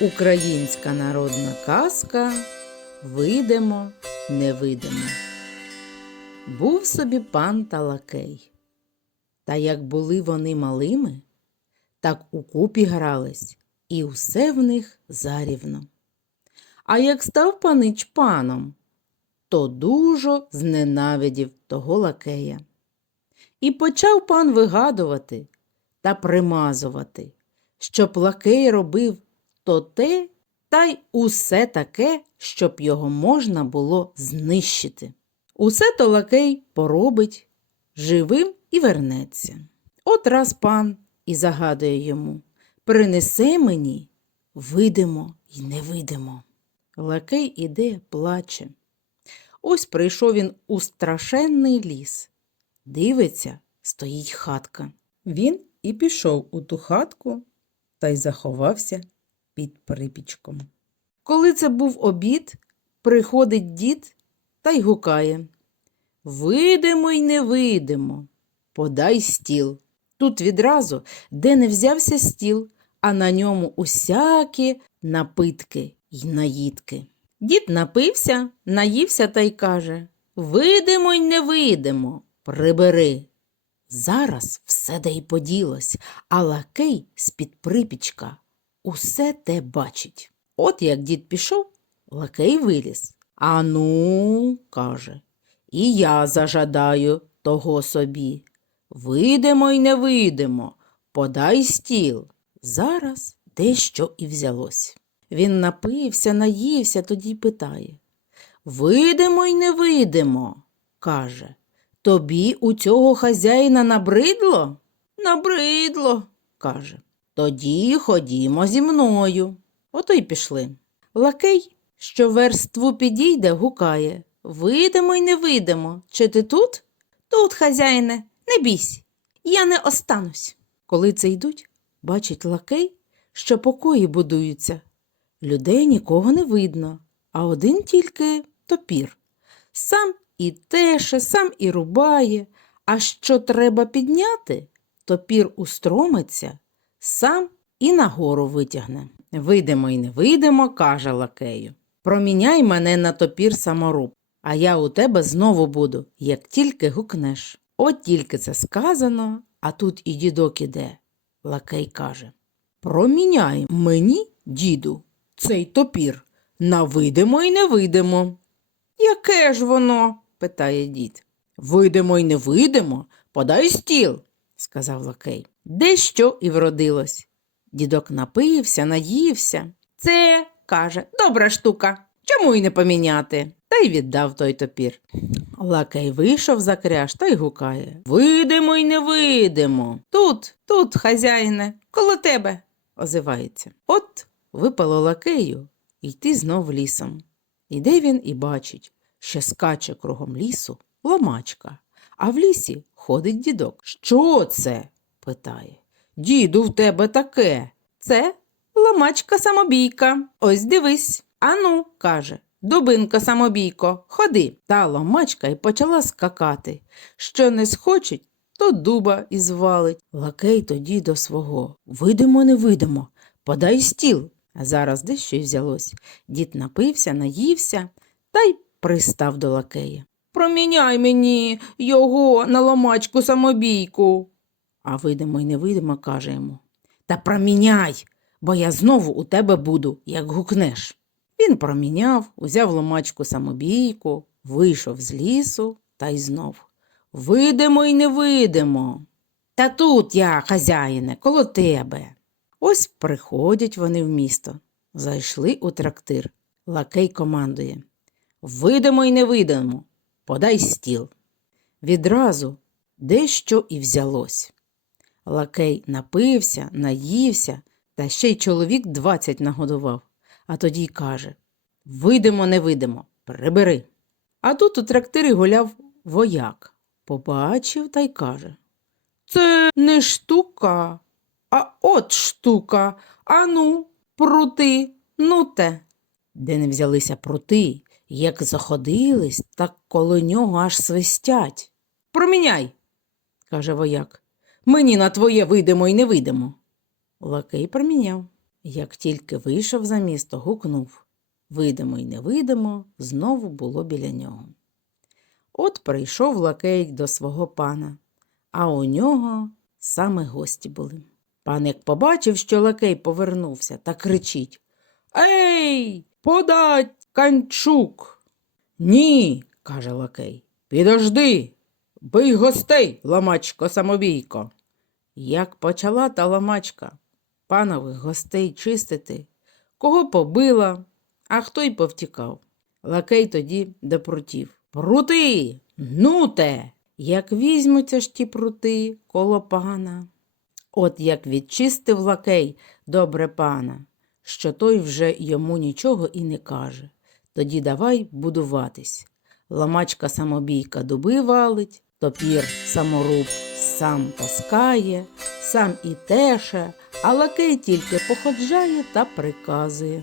Українська народна казка Видимо, не видимо. Був собі пан та лакей. Та як були вони малими, так укупі грались, і усе в них зарівно. А як став панич паном, то дуже зненавидів того лакея. І почав пан вигадувати та примазувати, щоб лакей робив то те, та й усе таке, щоб його можна було знищити. Усе то лакей поробить живим і вернеться. От раз пан і загадує йому принесе мені видимо й невидимо. Лакей іде, плаче. Ось прийшов він у страшенний ліс. Дивиться, стоїть хатка. Він і пішов у ту хатку та й заховався під припічком. Коли це був обід, приходить дід та й гукає Видимо й не видимо, подай стіл. Тут відразу, де не взявся стіл, а на ньому усякі напитки й наїдки. Дід напився, наївся та й каже Видимо й не видимо, прибери. Зараз все де й поділось, а лакей з-під припічка усе те бачить. От як дід пішов, лакей виліз. Ану, каже, і я зажадаю того собі. Видимо й не видимо, подай стіл. Зараз дещо і взялось. Він напився, наївся, тоді й питає. Видимо й не видимо, каже. Тобі у цього хазяїна набридло? Набридло, каже. Тоді ходімо зі мною. Ото й пішли. Лакей, що верству підійде, гукає. Видимо й не видимо. Чи ти тут? Тут, хазяїне, не бійсь, я не останусь. Коли це йдуть, бачить лакей, що покої будуються. Людей нікого не видно, а один тільки топір. Сам і теше, сам і рубає, а що треба підняти, топір устромиться, сам і нагору витягне. Видимо й не видимо, каже лакею. Проміняй мене на топір саморуб, а я у тебе знову буду, як тільки гукнеш. От тільки це сказано, а тут і дідок іде. Лакей каже Проміняй мені, діду, цей топір на видимо й не видимо. Яке ж воно? питає дід. Видимо й не видимо, подай стіл, сказав лакей. Дещо і вродилось. Дідок напився, наївся. Це, каже, добра штука. Чому й не поміняти? Та й віддав той топір. Лакей вийшов за кряж та й гукає Видимо й не видимо. Тут, тут, хазяїне, коло тебе, озивається. От випало лакею йти знов лісом. Іде він і бачить, що скаче кругом лісу ломачка, а в лісі ходить дідок. Що це? Питає. Діду, в тебе таке. Це ломачка самобійка. Ось дивись. Ану, каже. Дубинка самобійко, ходи. Та ломачка й почала скакати. Що не схочить, то дуба і звалить. Лакей тоді до свого. Видимо, не видимо. Подай стіл. А зараз дещо й взялось. Дід напився, наївся та й пристав до лакея. Проміняй мені його на ломачку самобійку. А видимо й невидимо каже йому. Та проміняй, бо я знову у тебе буду, як гукнеш. Він проміняв, узяв ломачку самобійку, вийшов з лісу та й знов. Видимо й не видимо. Та тут я, хазяїне, коло тебе. Ось приходять вони в місто. Зайшли у трактир. Лакей командує. Видимо й не видимо. Подай стіл. Відразу дещо і взялось. Лакей напився, наївся, та ще й чоловік двадцять нагодував, а тоді й каже Видимо, не видимо, прибери. А тут у трактирі гуляв вояк. Побачив та й каже Це не штука, а от штука. Ану, прути, ну те. Де не взялися прути, як заходились, так коло нього аж свистять. Проміняй, каже вояк. Мені на твоє видимо і не видимо. Лакей проміняв. Як тільки вийшов за місто, гукнув. Видимо й невидимо, знову було біля нього. От прийшов лакей до свого пана, а у нього саме гості були. Пан як побачив, що лакей повернувся, та кричить Ей, подать канчук. Ні, каже лакей. Підожди, бий гостей, ламачко самобійко. Як почала та ламачка панових гостей чистити, кого побила, а хто й повтікав. Лакей тоді до прутів. Прути, нуте! Як візьмуться ж ті прути коло пана. От як відчистив лакей добре пана, що той вже йому нічого і не каже. Тоді давай будуватись. Ламачка самобійка дуби валить, топір саморуб сам таскає, сам і теше, а лакей тільки походжає та приказує.